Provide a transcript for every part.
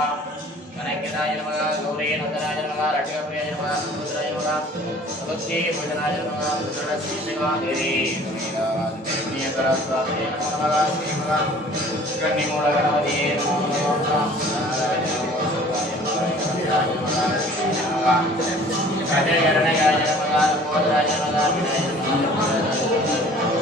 कनकिताय नमः गौरी नंदनाय नमः रटकप्रियाय नमः सुभद्राय नमः भक्ति भजनाय नमः पुत्रस्य सेवादेवी नीलकरास्वामी नमः नमः कन्निमूलगणपतिये नमः कन्याकरणयाय नमः बोधराय नमः विनाय नमः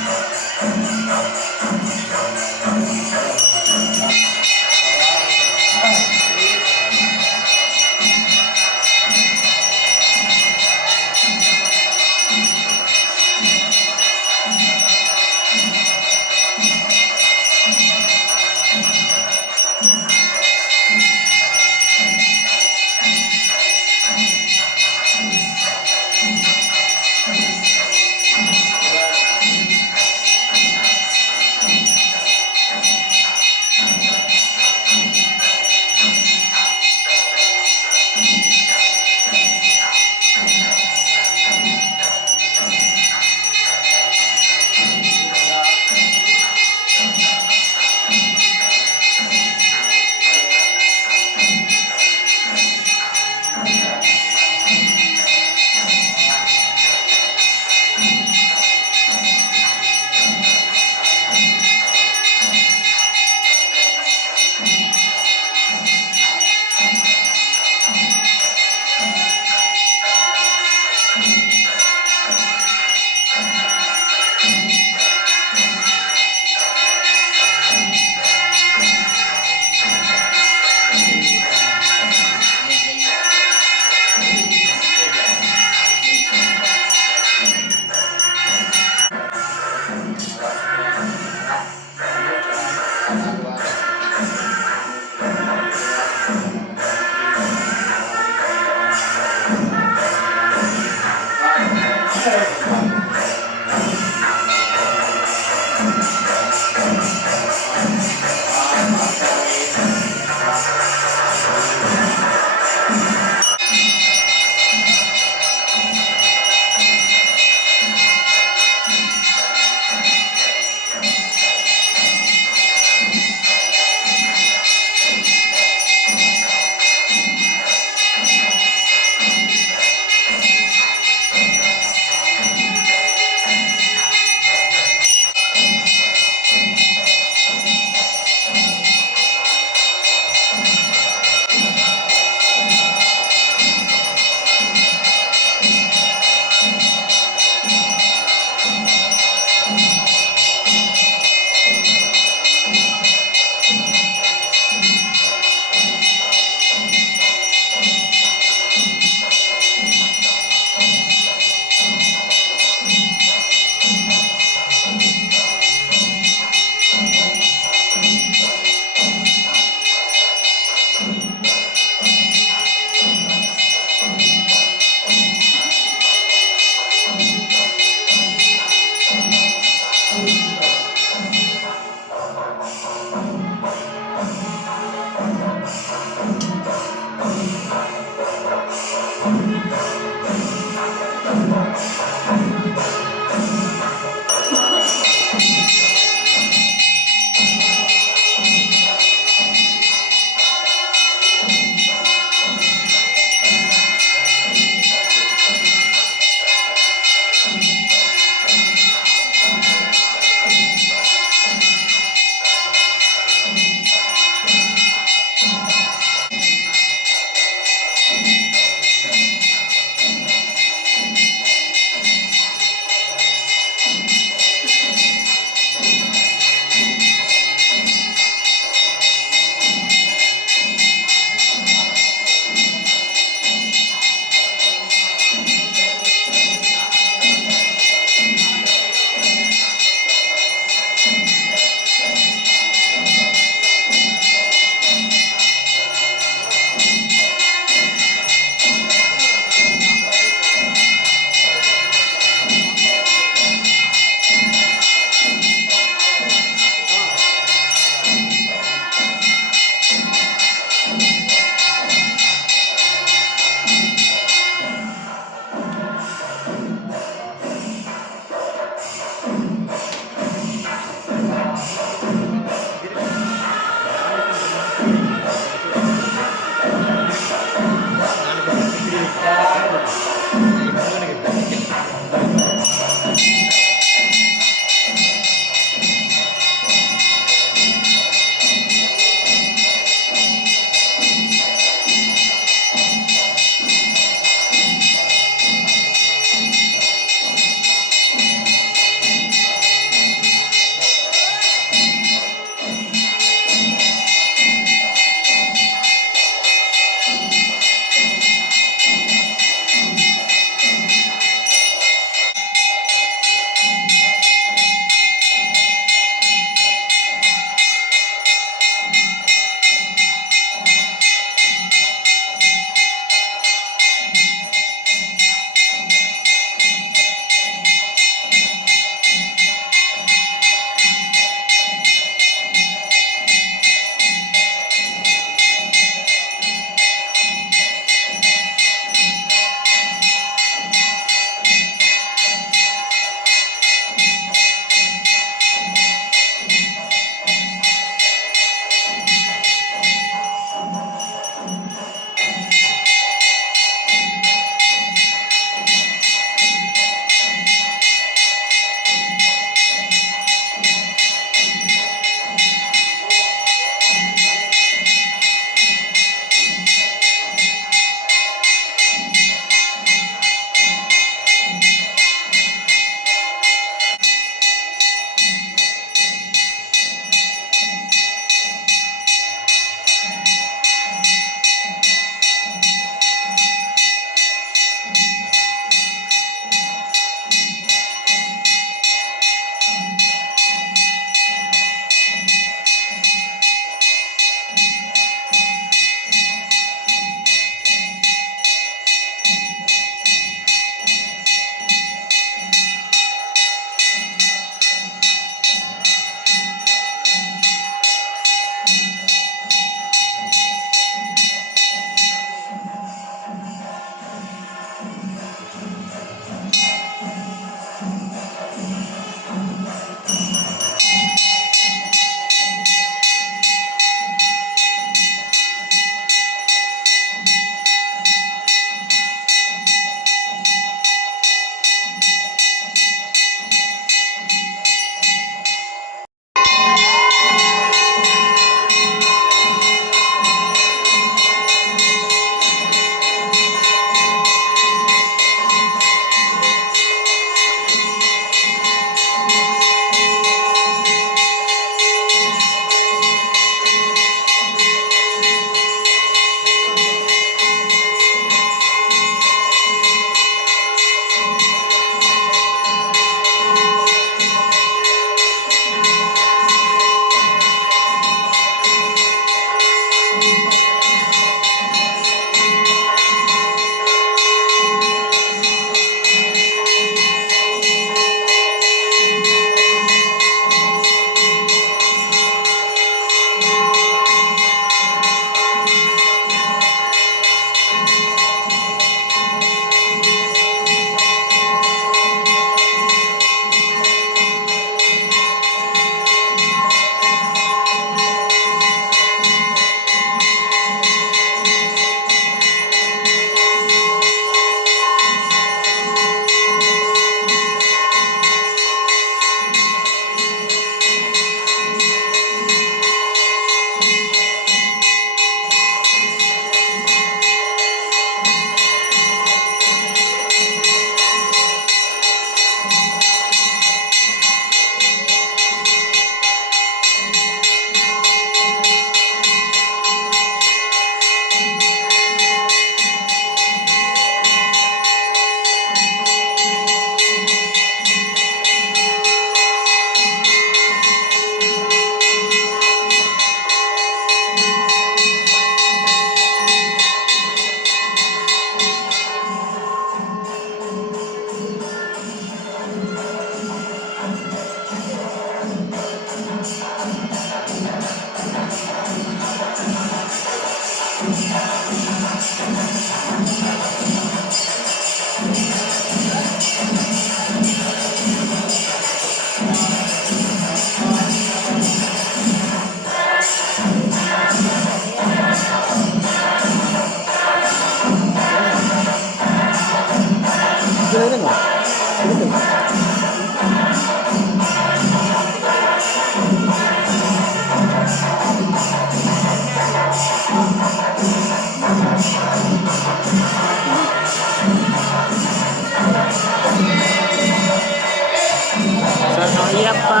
சரணமையப்பா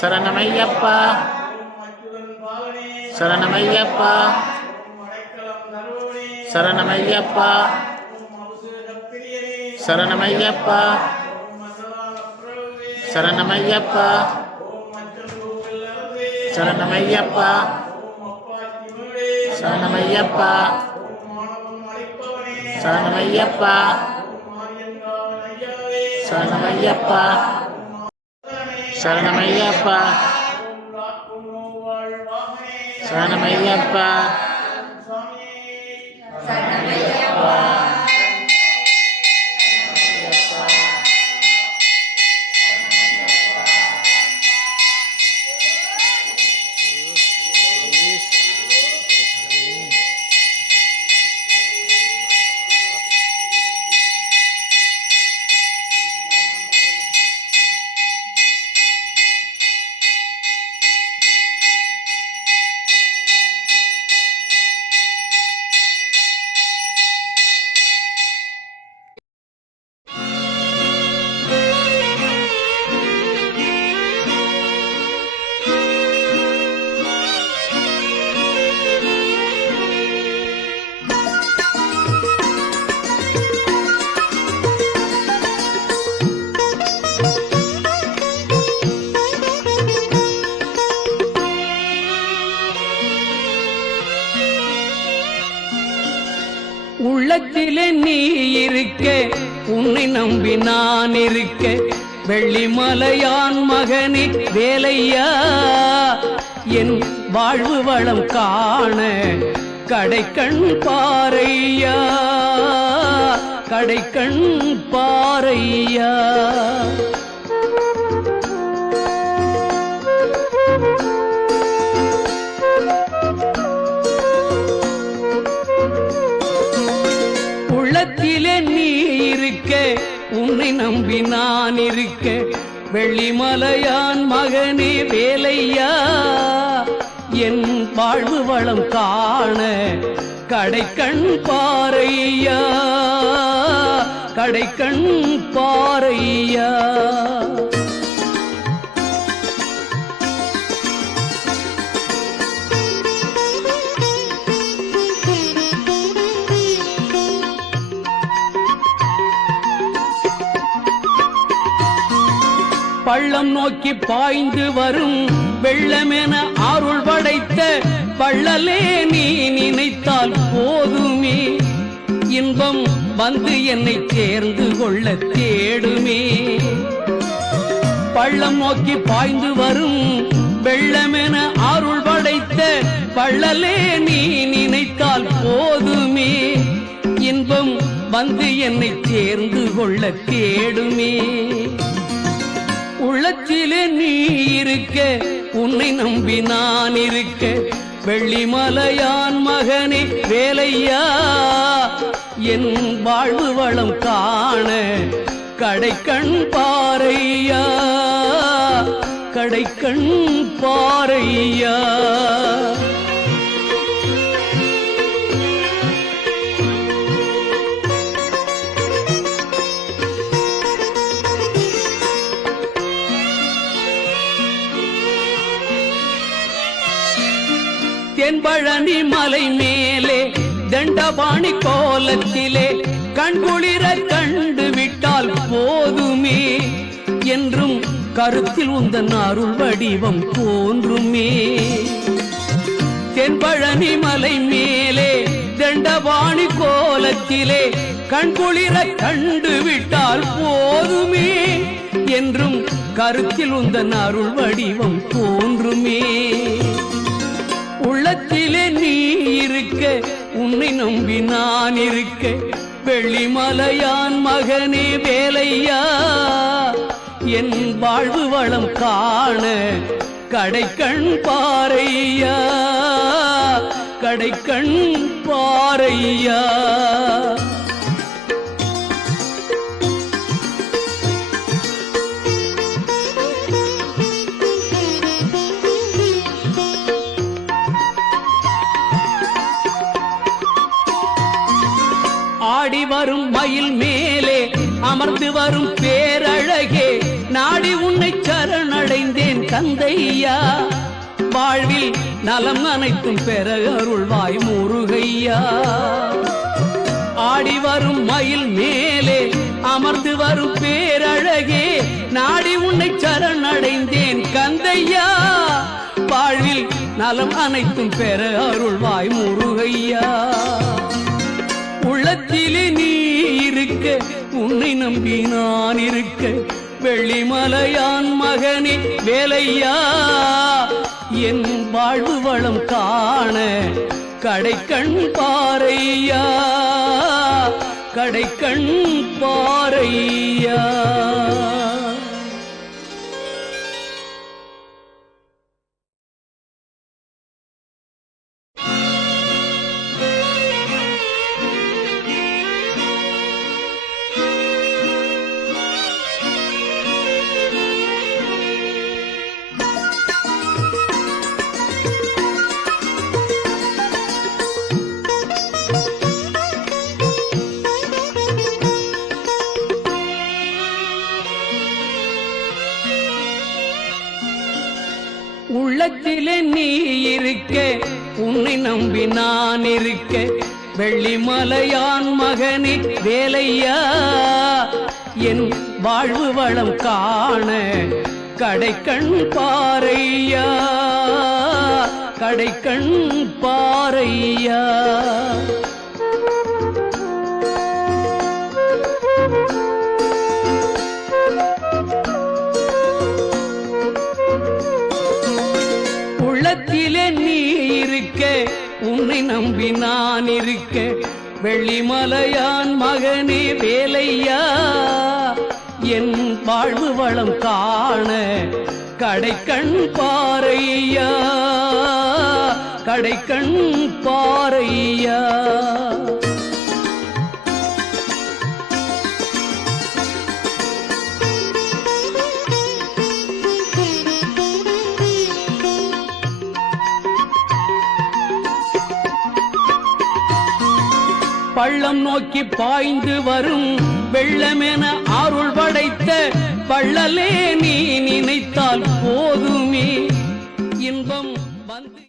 சரணமையப்பா சரணமையப்பா சரணமையப்பா சரணமையப்பா சரணமையப்பா சரணமையப்பா சரணமையப்பா சரணமையப்பா சரணமையப்பா சரணமையப்பா சரணமையப்பா சரணமையப்பா சரணமையப்பா உள்ளத்திலே நீ இருக்க, உன்னை நம்பி நான் இருக்க, வெள்ளிமலையான் மகனே வேலையா, என் வாழ்வு வளம் காண கடைக்கண் பாரையா, கடைக்கண் பாரையா. உள்ளத்திலே நீ இருக்க, உன்னை நம்பி நான் இருக்க, வெள்ளிமலையான் மகனே வேலையா, என் வாழ்வு வளம் காண கடைக்கண் பாரையா, கடைக்கண் பாரையா. பள்ளம் நோக்கி பாய்ந்து வரும் வெள்ளமென அருள் படைத்த பள்ளலே நீ நினைத்தால் போதுமே, இன்பம் வந்து என்னை சேர்ந்து கொள்ள தேடுமே. பள்ளம் நோக்கி பாய்ந்து வரும் வெள்ளமென அருள் படைத்த பள்ளலே நீ நினைத்தால் போதுமே, இன்பம் வந்து என்னை சேர்ந்து கொள்ள தேடுமே. உள்ளத்திலே நீ இருக்க, உன்னை நம்பி நான் இருக்க, வெள்ளிமலையான் மகனே வேலையா, என் வாழ்வு வளம் காண கடைக்கண் பாரையா, கடைக்கண் பாரையா. தென்பழனி மலை மேலே தண்டபாணி கோலத்திலே கண்குளிர கண்டு விட்டால் போதுமே, என்றும் கருத்தில் உந்தன் அருள் வடிவம் தோன்றுமே. தென்பழனி மலை மேலே தண்டபாணி கோலத்திலே கண்குளிர கண்டு விட்டால் போதுமே, என்றும் கருத்தில் உந்தன் அருள் வடிவம் தோன்றுமே. உள்ளத்திலே நீ இருக்க, உன்னை நம்பி நான் இருக்க, வெள்ளிமலையான் மகனே வேலையா, என் வாழ்வு வளம் காண கடைக்கண் பாரையா, கடைக்கண் பாரையா. ஆடி வரும் மயில் மேலே அமர்ந்து வரும் பேரழகே நாடி உன்னை சரணடைந்தேன் கந்தையா வாழ்வில் நலம் அனைத்தும் பெற அருள்வாய் முருகையா ஆடி வரும் மயில் மேலே அமர்ந்து வரும் பேரழகே நாடி உன்னை சரணடைந்தேன் கந்தையா வாழ்வில் நலம் அனைத்தும் பெற அருள்வாய் முருகையா உள்ளத்திலே நீ இருக்க உன்னை நம்பி நான் இருக்க வெள்ளிமலையான் மகனே வேலையா என் வாழ்வு வளம் காண கடைக்கண் பாறையா கடைக்கண் பாறையா உள்ளத்திலே நீ இருக்க உன்னை நம்பி நான் இருக்க வெள்ளிமலையான் மகனே வேலையா என் வாழ்வு வளம் காண கடைக்கண் பாறையா கடைக்கண் பாறையா உள்ளத்திலே நீ இருக்க உன்னை நம்பி நான் இருக்க வெள்ளிமலையான் மகனே வேலையா என் வாழ்வு வளம் காண கடைக்கண் பாறையா கடைக்கண் பாறையா பள்ளம் நோக்கி பாய்ந்து வரும் வெள்ளமென அருள் படைத்த பள்ளலே நீ நினைத்தால் போதுமே இன்பம் வந்து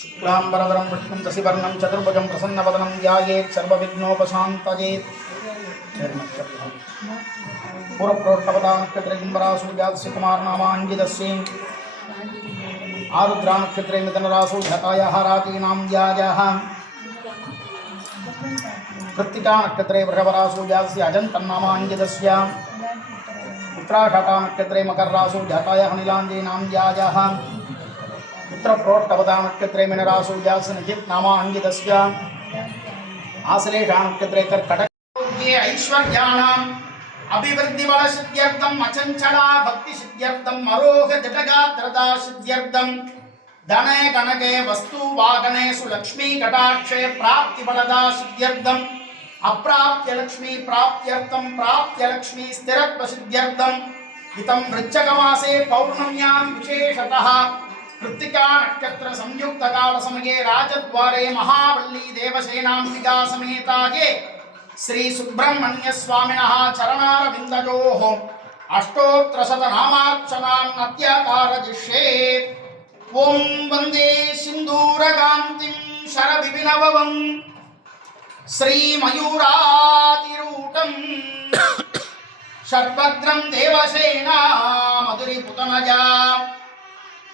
शुक्लांबरधरं विष्णुं शशिवर्णं चतुर्भुजं प्रसन्नवदनं ध्यायेत् सर्वविघ्नोपशान्तयेत्। पूर्वप्रोक्तवदानक्षत्रे कुमार नामाञ्जितस्य आरुद्रानक्षत्रे मिथुनराशौ घटायाः रातीनां ध्यायाः कृत्तिकानक्षत्रे वृषभराशौ जातस्य अजन्तन्नामाञ्जितस्य उत्तराषाढानक्षत्रे मकरराशौ घटायाः नीलाञ्जनां ध्यायाः उत्तरप्रोक्तवदानक्षत्रे मीनराशौ जातस्य निजित् नामाञ्जितस्य आश्लेषानक्षत्रे कर्कटके ऐश्वर्याणाम् अभिवृद्धिबल सिद्ध्यर्थम अचंचला भक्ति सिद्ध्यर्थम अरोह जटगात्रता सिद्ध्यर्थम धने कनके वस्तु वाहनेषु लक्ष्मी कटाक्षे प्राप्ति बलदा सिद्ध्यर्थम अप्राप्य लक्ष्मी प्राप्त्यर्थम प्राप्य लक्ष्मी स्थिरत्व सिद्ध्यर्थम इतं वृश्चिकमासे पौर्णम्यां विशेषतः कृत्तिका नक्षत्र संयुक्त काल समये राजद्वारे महावल्ली देवसेनांबिका समेताये श्री सुब्रह्मण्य स्वामिनः चरणारविन्दयोः अष्टोत्तरशतनामार्चनां नत्याकारजिष्येत्। ओं वन्दे सिन्दूरकान्तिं शरविपिनवं श्रीमयूरातिरूढं षड्भद्रं देवसेना मधुरिपुतनजा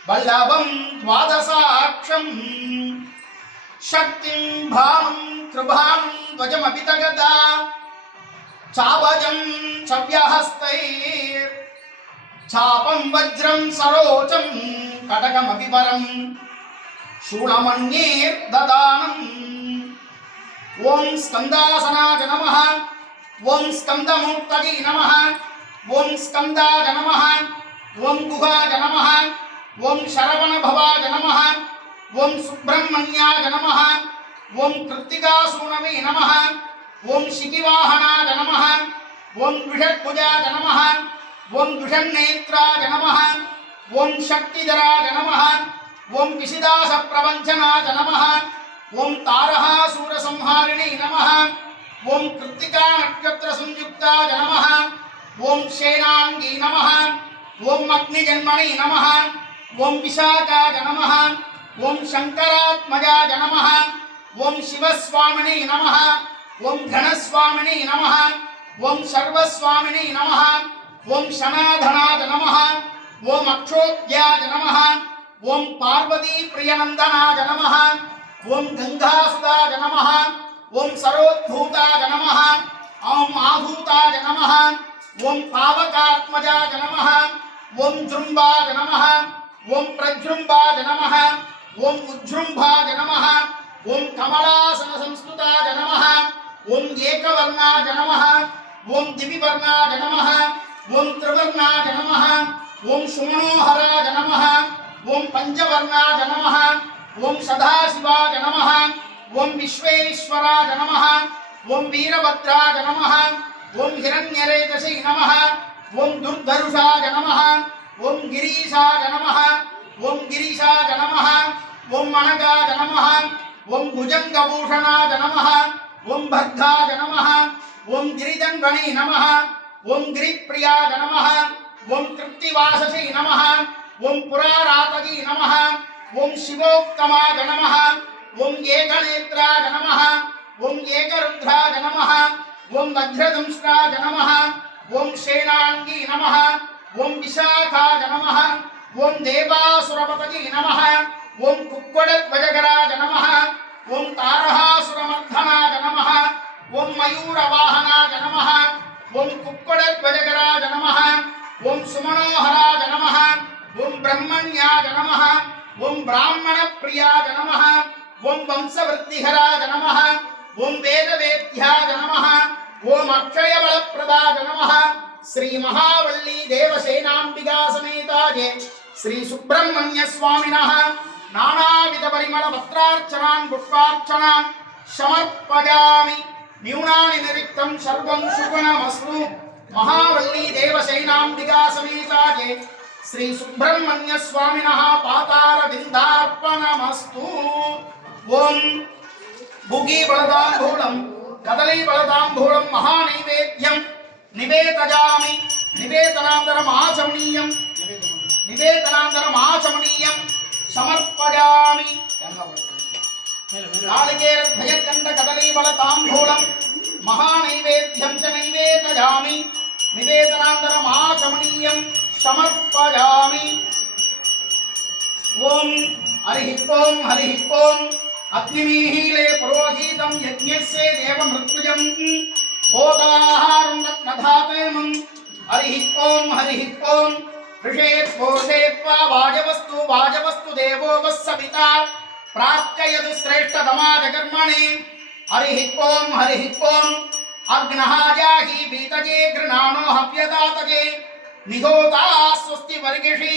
वल्लभं द्वादशाक्षं शक्तिं भानुं कृभां ध्वजमभितगदा चापजं छव्यहस्तैर्छापं वज्रं सरोचं कटकमभिपरं शूलमण्यैर्ददानम्। ॐ स्कन्दासनाय नमः। ॐ स्कन्दमूर्तये नमः। ॐ स्कन्दाय नमः। ॐ गुहाय नमः। ॐ शरवणभवाय नमः। ॐ सुब्रह्मण्याय नमः। ओं कृत्तिकासूनवे नमः। ओं शिखिवाहनाय नमः। ओं द्विषद्भुजाय नमः। ओं द्विषन्नेत्राय नमः। ओं शक्तिधराय नमः। ओं विशिदासप्रवञ्चनाय नमः। ओं तारहासुरसंहारिणे नमः। ओं कृत्तिका नक्षत्र संयुक्ताय नमः। ओं शेनांगी नमः। ओं अग्निजन्मणे नमः। ओं विशाखाय नमः। ओं शंकरात्मजाय नमः। ओं शिवस्वामिने नमः। ओं घनस्वामिने नमः। ओं सर्वस्वामिने नमः। ओं शनाधनाय नमः। ओं अक्षोभ्याय नमः। ओं पार्वती प्रियनंदनाय नमः। ओं गंगासुदाय नमः। ओं सरोद्भूताय नमः। ओं आहूताय नमः। ओं पावकात्मजाय नमः। ओं जृंभाय नमः। ओं प्रजृंभाय नमः। ओं उज्जृंभाय नमः। ओं कमलासन संस्तुताय नमः। ओं एकवर्णाय नमः। ओं दिविवर्णाय नमः। ओं त्रिवर्णाय नमः। ओं सुमनोहराय नमः। ओं पंचवर्णाय नमः। ओं सदाशिवाय नमः। ओं विश्वेश्वराय नमः। ओं वीरभद्राय नमः। ओं हिरण्यरेतसे नमः। ओं दुर्धरुषाय नमः। ओं गिरीशाय नमः। ओं गिरीशाय नमः। ओं मनगाय नमः। ओं भुजंगभूषणाय नमः। ओं भद्राय नमः। ओं गिरिजन्वणे नमः। ओं गिरिप्रियाय नमः। ओं कृत्तिवाससे नमः। ओं पुरारातगे नमः। ओं शिवोत्तमाय नमः। ओं एकनेत्राय नमः। ओं एकरुद्राय नमः। ओं वज्रदंष्ट्राय नमः। ओं शेनांगी नमः। ओं विशाखाय नमः। ओं देवासुरपतये नमः। ओं कुक्कुटध्वजगराय नमः। ओं तारहासुरमर्दनाय नमः। ओं मयूरवाहनाय नमः। ओं कुक्कुटध्वजगराय नमः। ओं सुमनोहराय नमः। ओं ब्रह्मण्याय नमः। ओं ब्राह्मणप्रियाय नमः। ओं वंशवृद्धिहराय नमः। ओं वेदवेद्याय नमः। ओं अक्षयबलप्रदाय नमः। श्री महावल्ली देवसेनांबिका समेताय श्री सुब्रह्मण्य स्वामिनः नानाविध परिमल पत्रार्चनान् पुष्पार्चनान् समर्पयामि। न्यूनानि निरिक्तं सर्वं शुभनमस्तु। महावल्ली देवसेनांबिका समेताय श्री सुब्रह्मण्य स्वामिनः पातारविन्दार्पणमस्तु। ओं भुगी बलदाम्बूलं कदली बलदाम्बूलं महानैवेद्यं निवेदयामि। निवेदनान्तरम् आचमनीयं நிவேதனாந்தரம் ஆச்சமணியம் சமர்ப்பயாமி. நாளிகேரத்வயக்கண்ட கதலீபல தாம்பூலம் மகாநைவேத்யம் ச நைவேதயாமி. நிவேதனாந்தரம் ஆச்சமணியம் சமர்ப்பயாமி. ஓம் ஹரிஹி ஓம் ஹரிஹி ஓம் அக்னிமீஹீலே புரோஹீதம் யஜ்ஞஸ்ய தேவமிருத்யுஜம் போதாஹாரம் ரத்னதாதேமம். ஹரிஹி ஓம் ऋषेत्पोषेत्वा वाजवस्तु वाजवस्तु देवो वस्सविता प्राप्ययतु श्रेष्ठतमाजकर्मणे. हरिः ओम् अग्नः जाहि बीतजे गृणानो हव्यदातजे निहोता स्वस्ति वर्गिषि.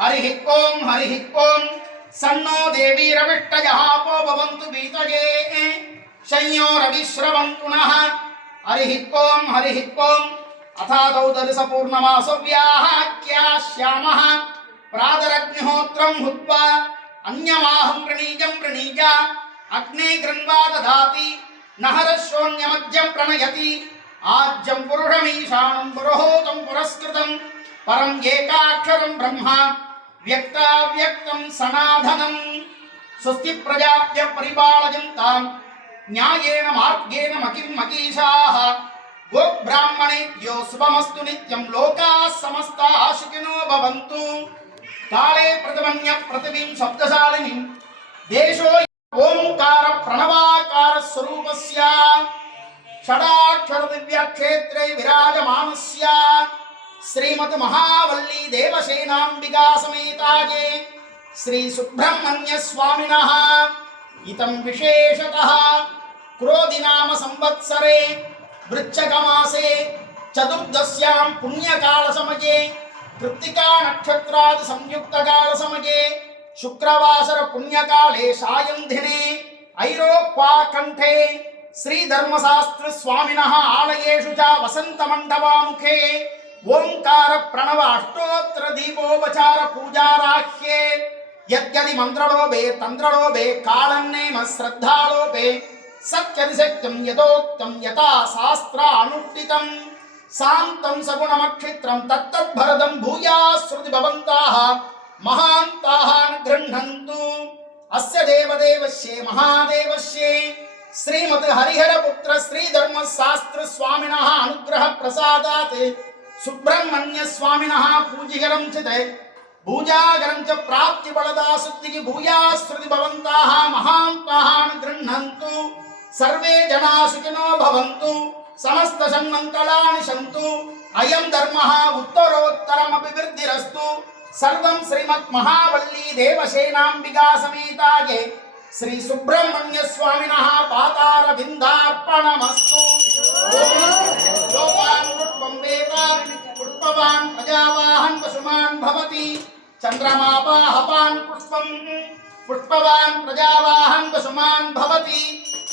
हरिः ओम् सन्नो देवीरविष्टयः पो भवन्तु बीतजे शय्यो रविश्रवन्तु नः. हरिः ओम् अथादौ दर्शपूर्णमासव्याहाख्यास्यामः प्रातरग्निहोत्रं हुत्वा अन्यमाहं प्रणीजं प्रणीजा अग्ने गृह्वा ददाति नहरशोण्यमज्जं प्रणयति आज्यं पुरुषमीशानं पुरोहोतं पुरस्कृतं परं एकाक्षरं ब्रह्म व्यक्ताव्यक्तं सनातनं. स्वस्ति प्रजाभ्य परिपालयन्तां न्यायेन मार्गेण मकिं मकीषाः गो ब्राह्मणेभ्यो शुभमस्तु नित्यं लोकाः समस्ताः सुखिनो भवन्तु. काले प्रथमन्य पृथिवीं शब्दशालिनीं देशो ओंकार प्रणवाकार स्वरूपस्य षडाक्षर दिव्य क्षेत्रे विराजमानस्य श्रीमत् महावल्ली देवसेनाम्बिका समेताये श्री सुब्रह्मण्य स्वामिनः इतं विशेषतः क्रोधिनाम संवत्सरे वृश्चिकमासे चतुर्दश्यां पुण्यकालसमये कृत्तिका नक्षत्रादि संयुक्तकालसमये शुक्रवासर पुण्यकाले सायं दिने ऐरोप्याकण्ठे श्रीधर्मशास्त्र स्वामिनः आलयेषु च वसन्तमण्डपामुखे ओंकार प्रणव अष्टोत्तर दीपोपचार पूजाराह्ये यद्यदि मन्त्रलोभे तन्त्रलोभे कालन्नेम श्रद्धालोभे सत्यदिसत्यं यदोक्तं यथा शास्त्रानुष्ठितं शान्तं सगुणमक्षित्रं तत्तद्भरदं भूयाश्रुति भवन्ताः महान्ताः गृह्णन्तु. अस्य देवदेवस्य महादेवस्य श्रीमत् हरिहरपुत्र श्रीधर्मशास्त्र स्वामिनः अनुग्रह प्रसादात् सुब्रह्मण्य स्वामिनः पूजिकरं चिते पूजाकरं च प्राप्ति बलदा शुद्धिः भूयाश्रुति भवन्ताः महान्ताः गृह्णन्तु. सर्वे जना सुखिनो भवन्तु समस्त सन्मङ्गलानि सन्तु. अयं धर्मः उत्तरोत्तरमभिवृद्धिरस्तु. सर्वं श्रीमत् महावल्ली देवसेनाम्बिका समेताये श्री सुब्रह्मण्य स्वामिनः पातारविन्दार्पणमस्तु. योपान् पुष्पं वेद पुष्पवान् प्रजावाहन् पशुमान् भवति. चन्द्रमापाहपान् पुष्पं पुष्पवान् प्रजावाहन् पशुमान् भवति.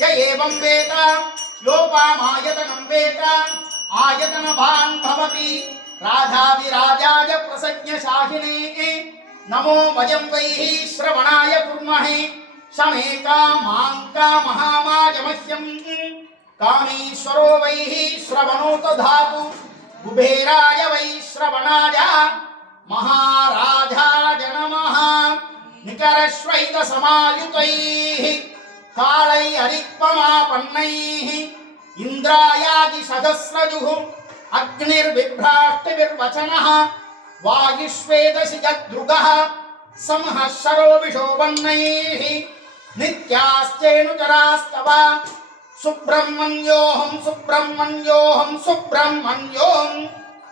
य एवं वेद लोपामायतनं वेद आयतनवान् भवति. राजाधिराजाय प्रसज्ञशाहिने नमो वयं वैः श्रवणाय कुर्महे. शमेका माङ्का महामाजमह्यं कामेश्वरो वैः श्रवणो दधातु. कुबेराय वै श्रवणाय महाराजाय नमः. निकरश्वैतसमायुतैः कालै हरित्वमापन्नैः इन्द्रायादिसहस्रजुः अग्निर्बिभ्राष्टिभिर्वचनः वायुष्वेदसि जगद्रुगः संहस्सरो विशोभन्नैः नित्याश्चेनुचरास्तव. सुब्रह्मण्योऽहं सुब्रह्मण्योऽहं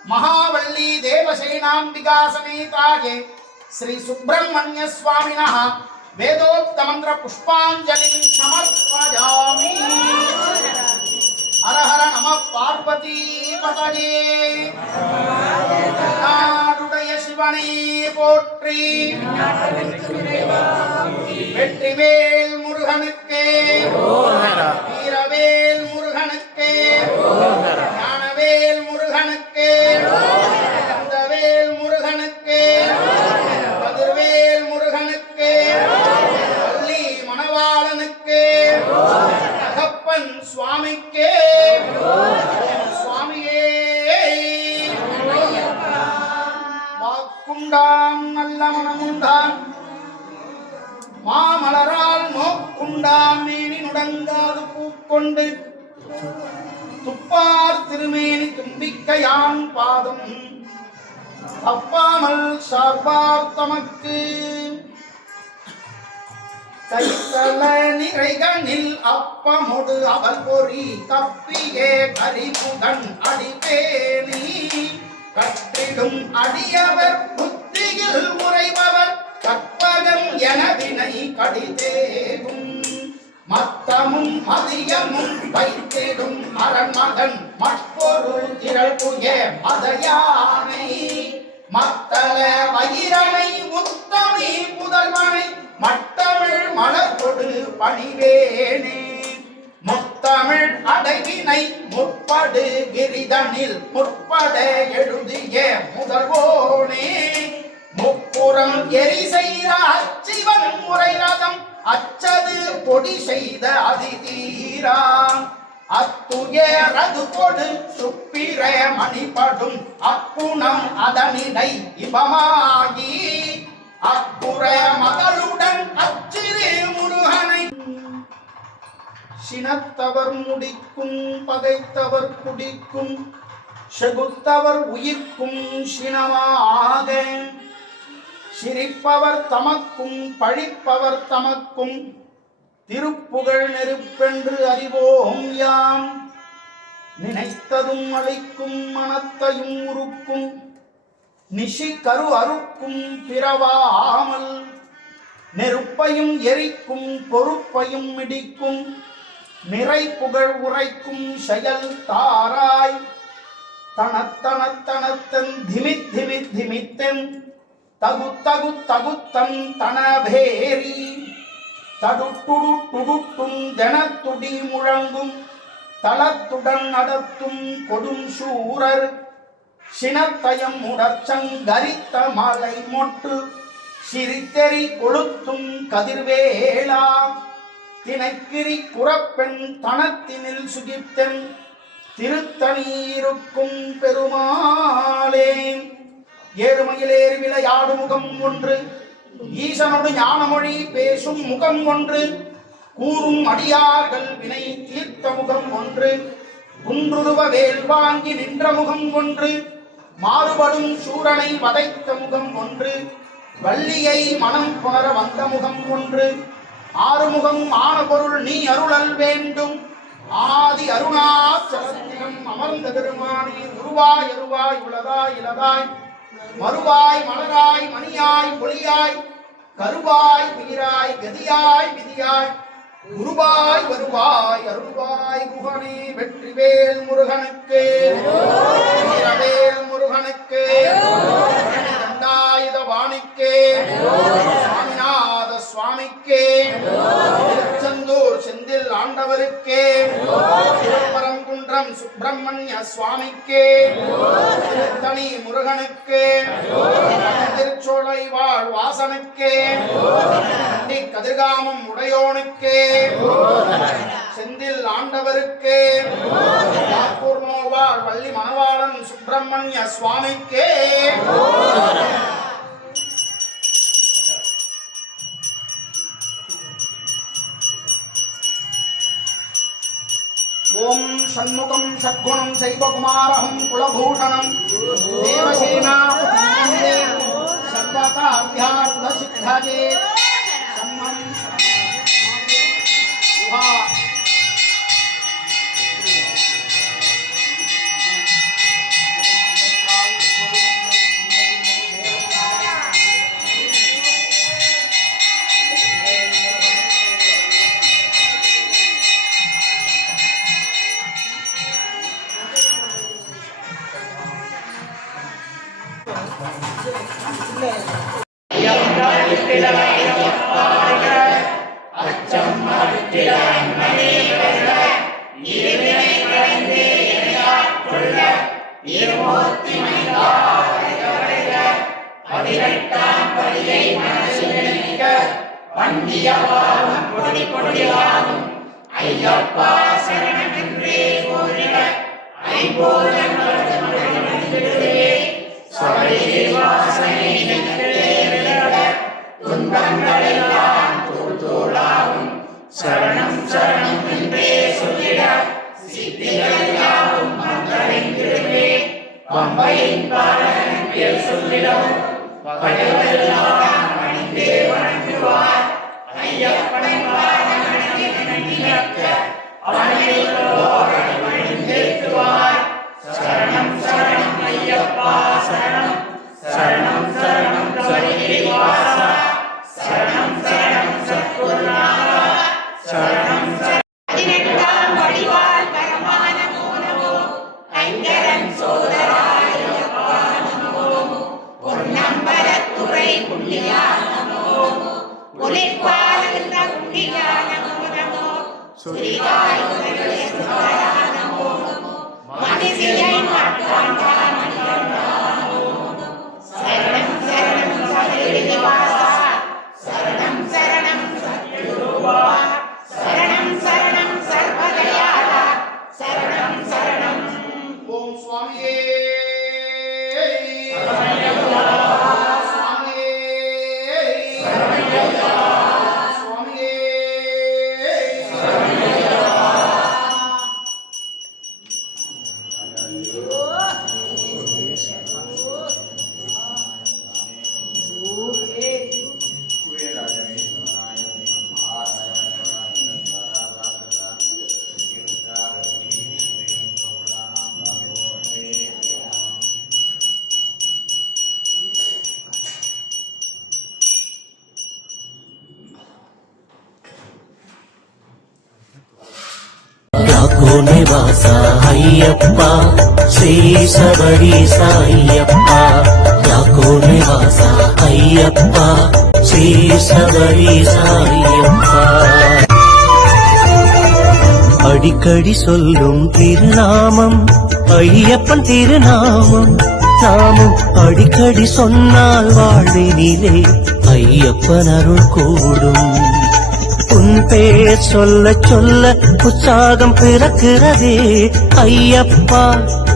महावल्ली देवसेनाम्बिका समेताये श्री सुब्रह्मण्य स्वामिनः वेदोक्त मंत्र पुष्पांजलिं समर्पयामि. हर हर नमः पार्वती पतये. नाडुடைய சிவனே போற்றி. வெற்றிவேல் முருகனுக்கே வீரவேல் முருகனுக்கே ஞானவேல் முருகனுக்கே கந்தவேல் முருகனுக்கே கதிர்வேல் முருகனுக்கே வள்ளி மணவாளனுக்கே தகப்பன் சுவாமிக்கே சுவாமியே. வாக்குண்டாம் துண்டாம் மேனி நுடங்காது பூக்கொண்டு துப்பார் திருமேனி தும்பிக்கையான் பாதம் தப்பாமல் சார்பார் தமக்கு கைத்தல நிறைகனில் அப்பமுடு அவள் பொறி தப்பியே கரிபுதன் அடிபேணி கற்றிடும் அடியவர் புத்தியில் உறைபவர் கற்பகம் என வினை கடிதேகும் மத்தமும் மதியமும் வைத்திடும் அரண்மகன் மற்றொரு திரள்புய மதயானை மத்தள வயிரனை உத்தமி புதல்வனை மட்டமிழ் மலர்கொடு பணிவேனே முத்தமிழ் அடைவினை முற்படு கிரிதனில் முற்பட எழுதிய முதல்வோனே முப்புறம் எரி செய்த அச்சிவன் முறை ரதம் அச்சது பொடி செய்த அதிதீரா அத்துயரது கொடு சுப்பிர மணிபடும் அப்புணம் அதனிடை இபமாகி அப்புற மகளுடன் அச்சிறு முருகனை சினத்தவர் முடிக்கும் பகைத்தவர் குடிக்கும் செகுத்தவர் உயிர்க்கும் சினமாக சிரிப்பவர் தமக்கும் பழிப்பவர் தமக்கும் திருப்புகழ் நெருப்பென்று அறிவோம் யாம் நினைத்ததும் அழைக்கும் மனத்தையும் உருக்கும் நிஷி கரு அறுக்கும் பிறவாமல் நெருப்பையும் எரிக்கும் பொறுப்பையும் மிடிக்கும் நிறை புகழ் உரைக்கும் செயல் தாராய் தனத்தனத்தனத்தன் திமித் திமித் திமித்தன் தகு தகுத்தன் தனபேரி தடுட்டுடு துடுட்டும் ஜனத்துடி முழங்கும் தளத்துடன் நடத்தும் கொடும் சூரர் சினத்தயம் உடச்சங்கரித்த மலை மொட்டு சிரித்தெறி கொளுத்தும் கதிர்வேலா தினைக்கிரி குறப்பெண் தனத்தினில் சுகித்தன் திருத்தனீருக்கும் பெருமாளே ஏறுமயிலேறி விளையாடு முகம் ஒன்று ஈசனோடு ஞானமொழி பேசும் முகம் ஒன்று கூறும் அடியார்கள் வினை தீர்த்த முகம் ஒன்று குன்றுருவ வேல் வாங்கி நின்ற முகம் ஒன்று மாறுபடும் சூரனை வதைத்த முகம் ஒன்று வள்ளியை மனம் புணர வந்த முகம் ஒன்று ஆறுமுகம் ஆன பொருள் நீ அருளல் வேண்டும் ஆதி அருணாச்சலத்திலும் அமர்ந்த பெருமானே உருவாய் அருவாய் உளதாய் இலதாய் மறுவாய் மலராய் மணியாய் ஒளியாய் கருவாய் உயிராய் கதியாய் விதியாய் குருவாய் வருவாய் அருள்வாய் குகனே வெற்றிவேல் முருகனுக்கு வீரவேல் முருகனுக்கு தண்டாயுத வாணிக்கே சுவாமிநாத சுவாமிக்கே திருச்செந்தூர் செந்தில் ஆண்டவருக்கே திருப்பரங்குன்றம் சுப்பிரமணிய சுவாமிக்கே திருத்தணி முருகனுக்கு திருச்சோலை வாழ் வாசனுக்கே கதிர்காமம் உடையோனுக்கே செந்தில் ஆண்டவருக்கே பூர்ணோவாள் வள்ளி மணவாளன் சுப்பிரமணிய சுவாமிக்கே ஓம் சண்முகம் சத்குணம் சைவகுமாரஹம் குலபூஷணம் தேவசேனா சர்வகார்யார்த்த சித்தஜே சம்மம் சரண ஓம் சுவாமியே నివాస అయ్యప్ప శ్రీ శబరీశ అయ్యప్ప యాకో నివాస అయ్యప్ప శ్రీ శబరీశ అయ్యప్ప அடிக்கடி சொல்லும் திருநாமம் ஐயப்பன் திருநாமம் நாமும் அடிக்கடி சொன்னால் வாழ்வினிலே ஐயப்பன் அருள் கூடும் உன் பேர் சொல்ல சொல்ல உற்சாகம் பிறக்கிறதே ஐயப்பா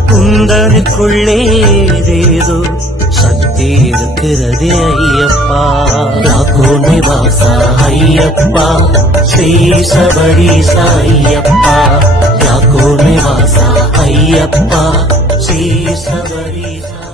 குந்தனுக்குள்ளே ஏதேதோ சக்தி இருக்கிறதே ஐயப்பா யாக்கோ நிவாச ஐயப்பா ஸ்ரீ சபரீச ஐயப்பா யாக்கோ நிவாச ஐயப்பா ஸ்ரீ சபரீச